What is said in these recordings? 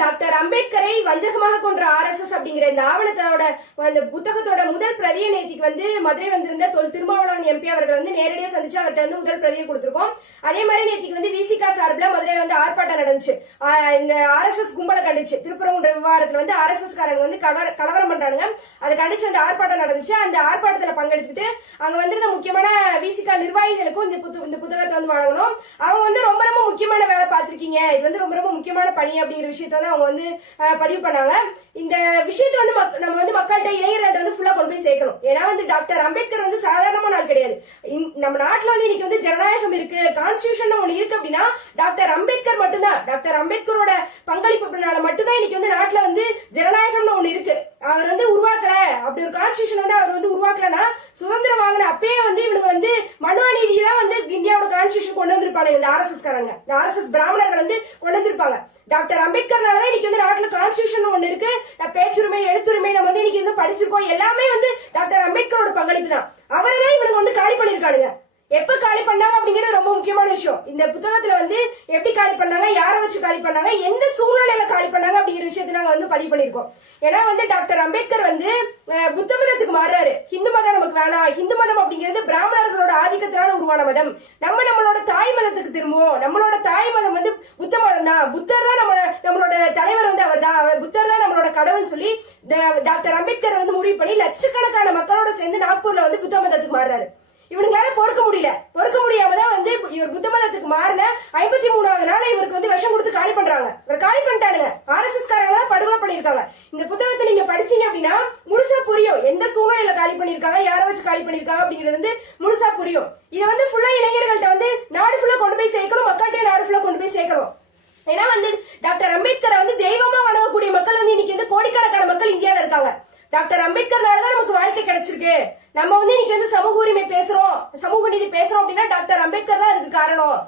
Doctor அம்பேத்கரை வஞ்சகமாக கொன்ற RSS அப்படிங்கிற இந்த ஆவணத்தோட அந்த புத்தகத்தோட முதல் பிரதியை நேத்திக்கு வந்து மதுரை வந்திருந்த தொல் திருமாவளவன் எம்பி அவர்கள் வந்து நேரடியாக சந்திச்சு அவர்கிட்ட வந்து முதல் பிரதியை கொடுத்துருக்கோம். அதே மாதிரி நேத்திக்கு வந்து விசிகா சார்பில் மதுரை வந்து ஆர்ப்பாட்டம் நடந்துச்சு. இந்த ஆர்எஸ்எஸ் கும்பலை கண்டிச்சு. திருப்பரங்குன்ற விவகாரத்தில் வந்து ஆர்எஸ்எஸ் காரங்க வந்து கலவர கலவரம் பண்றானுங்க. அதை கண்டிச்சு அந்த ஆர்ப்பாட்டம் நடந்துச்சு. அந்த ஆர்ப்பாட்டத்தில் பங்கெடுத்துக்கிட்டு அங்கே வந்திருந்த முக்கியமான விசிகா நிர்வாகிகளுக்கும் இந்த புத்த இந்த புத்தகத்தை வந்து வழங்கணும். அவங்க வந்து ரொம்ப ரொம்ப முக்கியமான வேலை பார்த்துருக்கீங்க. இது வந்து ரொம்ப ரொம்ப முக்கியமான பணி அப்படிங்கிற விஷயத்த வந்து அவங்க வந்து பதிவு பண்ணாங்க. இந்த விஷயத்தை வந்து நம்ம வந்து மக்கள்கிட்ட இளைஞர்கள்ட்ட வந்து ஃபுல்லா கொண்டு போய் சேர்க்கணும். ஏன்னா வந்து டாக்டர் அம்பேத்கர் வந்து சாதாரணமான ஆள் கிடையாது. நம்ம நாட்டில் வந்து இன்னைக்கு வந்து ஜனநாயகம் இருக்கு. கான்ஸ்டியூஷன் ஒன்று இருக்கு அப்படின்னா டாக்டர் அம்பேத்கர் மட்டும்தான். டாக்டர் அம்பேத்கரோட பங்களிப்புனால மட்டும்தான் இன்னைக்கு வந்து நாட்டில் வந்து ஜனநாயகம் ஒண்ணு இருக்கு அவர் வந்து உருவாக்கல அப்படி ஒரு கான்ஸ்டியூஷன் வந்து அவர் வந்து உருவாக்கலனா சுதந்திரம் வாங்கின அப்பயே வந்து இவனுக்கு வந்து மனு அநீதி தான் வந்து இந்தியாவோட கான்ஸ்டியூஷன் இந்த ஆர்எஸ்எஸ் காரங்க. இந்த ஆர்எஸ்எஸ் பிராமணர்கள் வந்து உணர்ந்திருப்பாங்க டாக்டர் அம்பேத்கர்னால தான் இன்னைக்கு வந்து நாட்டுல கான்ஸ்டியூஷன் ஒண்ணு இருக்கு. நான் பேச்சுரிமை எழுத்துரிமை நம்ம வந்து இன்னைக்கு வந்து படிச்சிருக்கோம். எல்லாமே வந்து டாக்டர் அம்பேத்கரோட பங்களிப்பு தான் அவரை தான் இவனுக்கு வந்து காலி பண்ணிருக்கானுங்க. எப்ப காலி பண்ணாங்க அப்படிங்கிறது ரொம்ப முக்கியமான விஷயம். இந்த புத்தகத்துல வந்து எப்படி காலி பண்ணாங்க யாரை வச்சு காலி பண்ணாங்க எந்த சூழ்நிலையில காலி பண்ணாங்க அப்படிங்கிற விஷயத்தை நாங்க வந்து பதிவு பண்ணிருக்கோம் ஏன்னா வந்து டாக்டர் அம்பேத்கர் வந்து புத்த மதத்துக்கு மாறாரு ஹிந்து மதம் நமக்கு வேணாம். ஹிந்து மதம் அப்படிங்கிறது பிராமணர்களோட ஆதிக்கத்தினால உருவான மதம். நம்ம நம்மளோட செய்வோம். நம்மளோட தாய் மதம் வந்து புத்த மதம் தான். புத்தர் தான் நம்ம நம்மளோட தலைவர் வந்து அவர் தான். புத்தர் தான் நம்மளோட கடவுள்னு சொல்லி ட- டாக்டர் அம்பேத்கர் வந்து முடிவு பண்ணி லட்சக்கணக்கான மக்களோட சேர்ந்து நாக்பூர்ல வந்து புத்த மதத்துக்கு மாறுறாரு. இவனுங்களால பொறுக்க முடியல. பொறுக்க முடியாம தான் வந்து இவர் புத்த மதத்துக்கு மாறின ஐம்பத்தி மூணாவது நாள் இவருக்கு வந்து விஷம் கொடுத்து காலி பண்றாங்க. இவர் காலி பண்ணிட்டானுங்க. ஆர் எஸ் எஸ் காரங்களா படுகொலை பண்ணிருக்காங்க இந்த புத்தகத்தை நீங்க படிச்சீங்க அப்படின்னா முழுசா புரியும். எந்த சூழ்நிலையில காலி பண்ணிருக்காங்க யாரை காலி பண்ணிருக்காங்க அப்படிங்கிறது வந்து முழுசா புரியும். இதை வந்து ஃபுல்லா இளைஞர்கள்ட்ட வந்து நாடு ஃபுல்லா கொண்டு போய் சேர்க்கணும் மக்கள்கிட்ட நாடு ஃபுல்லா கொண்டு போய் சேர்க்கணும். ஏன்னா வந்து டாக்டர் அம்பேத்கரை வந்து தெய்வமா வணங்கக்கூடிய மக்கள் வந்து இன்னைக்கு வந்து கோடிக்கணக்கான மக்கள் இந்தியாவில இருக்காங்க. டாக்டர் அம்பேத்கர்னால தான் நமக்கு வாழ்க்கை கிடைச்சிருக்கு. நம்ம வந்து இன்னைக்கு வந்து சமூக உரிமை பேசுறோம் சமூக நீதி பேசுறோம் அப்படின்னா டாக்டர் அம்பேத்கர் தான் இருக்கு காரணம்.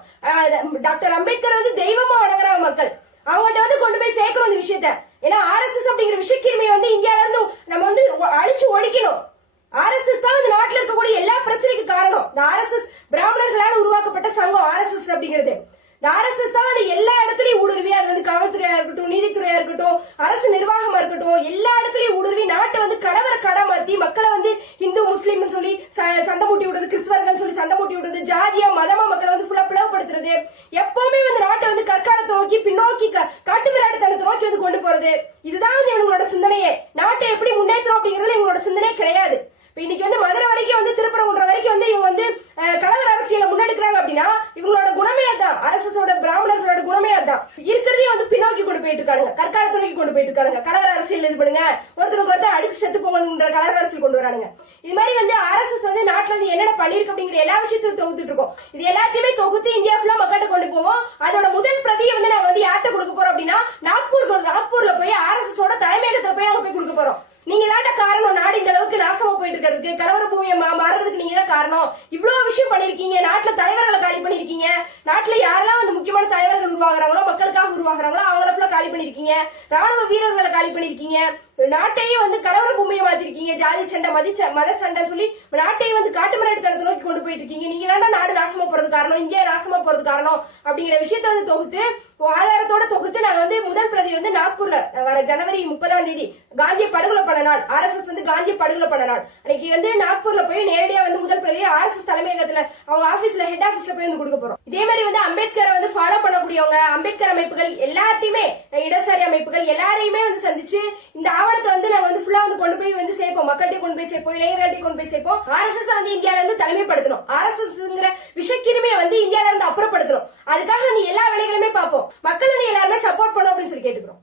டாக்டர் அம்பேத்கர் வந்து தெய்வமா வணங்குறாங்க மக்கள். அவங்கள்ட்ட வந்து கொண்டு போய் சேர்க்கணும் இந்த விஷயத்த. ஏன்னா ஆர்எஸ்எஸ் அப்படிங்கிற விஷக்கிருமியை வந்து இந்தியால இருந்து நம்ம வந்து ஒ- அழிச்சு ஒழிக்கணும் ஆர்எஸ்எஸ் தான் இந்த நாட்டுல இருக்கக்கூடிய எல்லா பிரச்சனைக்கு காரணம் இந்த ஆர்எஸ்எஸ் பிராமணர்களால் உருவாக்கப்பட்ட சங்கம் ஆர்எஸ்எஸ் அப்படிங்கிறது. இந்த ஆர்எஸ்எஸ் தான் அது எல்லா இடத்துலயும் ஊடுருவி அது வந்து காவல்துறையா இருக்கட்டும் நீதித்துறையா இருக்கட்டும் அரசு நிர்வாகமா இருக்கட்டும் எல்லா இடத்துலயும் ஊடுருவி நாட்டை வந்து கலவர கடமாத்தி மக்களை வந்து இந்து முஸ்லீம்னு சொல்லி ச- சண்டை மூட்டி விடுறது கிறிஸ்தவர்கள் சொல்லி சண்டை மூட்டி விடுறது ஜாதியா மதமா மக்களை வந்து ஃபுல்லா பிளவுபடுத்துறது எப்பவுமே வந்து நாட்டை வந்து கற்காலத்தை நோக்கி பின்னோக்கி க- நோக்கி வந்து கொண்டு போறது. இதுதான் வந்து இவங்களோட சிந்தனையே. நாட்டை எப்படி முன்னேற்றம் அப்படிங்கறது இவங்களோட சிந்தனையே கிடையாது. இன்னைக்கு வந்து மதுரை வரைக்கும் வந்து திருப்பரங்குன்ற வரைக்கும் வந்து இவங்க வந்து கலவர அரசியலை முன்னெடுக்கிறாங்க அப்படின்னா இவங்களோட குணமே அதான் அரசோட பிராமணர்களோட குணமே அதான் இருக்கிறதையும் வந்து பின்னோக்கி கொண்டு போயிட்டு இருக்காங்க கற்காலத்து நோக்கி கொண்டு போயிட்டு இருக்காங்க கலவர அரசியல் இது பண்ணுங்க. ஒருத்தருக்கு ஒருத்தர் அடிச்சு செத்து போங்கன்ற கலவர அரசியல் கொண்டு வரானுங்க. இது மாதிரி வந்து ஆர்எஸ்எஸ் வந்து நாட்டுல வந்து என்னென்ன பண்ணிருக்கு அப்படிங்கிற எல்லா விஷயத்தையும் தொகுத்துட்டு இருக்கோம். இது எல்லாத்தையுமே தொகுத்து இந்தியா ஃபுல்லா மக்கள்கிட்ட கொண்டு போவோம். அதோட முதல் பிரதியை வந்து நாங்க வந்து யார்கிட்ட கொடுக்க போறோம் அப்படின்னா நாக்பூர் நாக்பூர்ல போய் ஆர்எஸ்எஸ் ஓட தலைமையகத்துல போய் நாங்க போய் கொடுக்க போறோம் நீங்க தாண்ட காரணம் நாடு இந்த அளவுக்கு நாசமா போயிட்டு இருக்கிறதுக்கு கலவர பூமியை மா- மாறுறதுக்கு நீங்க தான் காரணம்? இவ்வளவு விஷயம் பண்ணிருக்கீங்க நாட்டுல தலைவர்களை காலி பண்ணிருக்கீங்க நாட்டுல யாரெல்லாம் வந்து முக்கியமான தலைவர்கள் உருவாகிறாங்களோ மக்களுக்காக உருவாகிறாங்களோ பண்ணிருக்கீங்க ராணுவ வீரர்களை காலி பண்ணிருக்கீங்க. நாட்டையும் வந்து கலவர பூமியை மாத்திருக்கீங்க. ஜாதி சண்டை மதிச்ச மத சண்டை சொல்லி நாட்டையும் வந்து காட்டு மிராடித்தனத்தை நோக்கி கொண்டு போயிட்டு இருக்கீங்க நீங்க தாண்டா நாடு நாசமா போறது காரணம் இந்தியா நாசமா போறது காரணம் அப்படிங்கிற விஷயத்த வந்து தொகுத்து ஆதாரத்தோட தொகுத்து நாங்க வந்து முதல் பிரதி வந்து நாக்பூர்ல வர ஜனவரி முப்பதாம் தேதி காந்திய படுகொலை பண்ண நாள் ஆர்எஸ்எஸ் வந்து காந்திய படுகொலை பண்ண நாள். அன்னைக்கு வந்து நாக்பூர்ல போய் நேரடியா வந்து முதல் பிரதி ஆர்எஸ்எஸ் தலைமையகத்துல அவங்க ஆபீஸ்ல ஹெட் ஆபீஸ்ல போய் வந்து கொடுக்க போறோம். இதே மாதிரி வந்து அம்பேத்கரை வந்து ஃபாலோ பண்ணக்கூடியவங்க அம்பேத்கர் அமைப்புகள் எல்லாத்தையுமே இடசாரி எல்லாரையுமே வந்து சந்திச்சு இந்த ஆவணத்தை வந்து நாங்க வந்து ஃபுல்லா வந்து கொண்டு போய் வந்து சேர்ப்போம். மக்கள்கிட்ட கொண்டு போய் சேர்ப்போம் இளைஞர்கள்ட்ட கொண்டு போய் சேர்ப்போம். ஆர்எஸ்எஸ் வந்து இந்தியால இருந்து தலைமைப்படுத்தணும் ஆர்எஸ்எஸ்ங்கிற விஷக்கிருமே வந்து இந்தியால இருந்து அப்புறப்படுத்தணும். அதுக்காக வந்து எல்லா வேலைகளுமே பார்ப்போம். மக்கள் வந்து எல்லாருமே சப்போர்ட் பண்ணும் அப்படின்னு சொல்லி கேட்டுக்கிறோம்.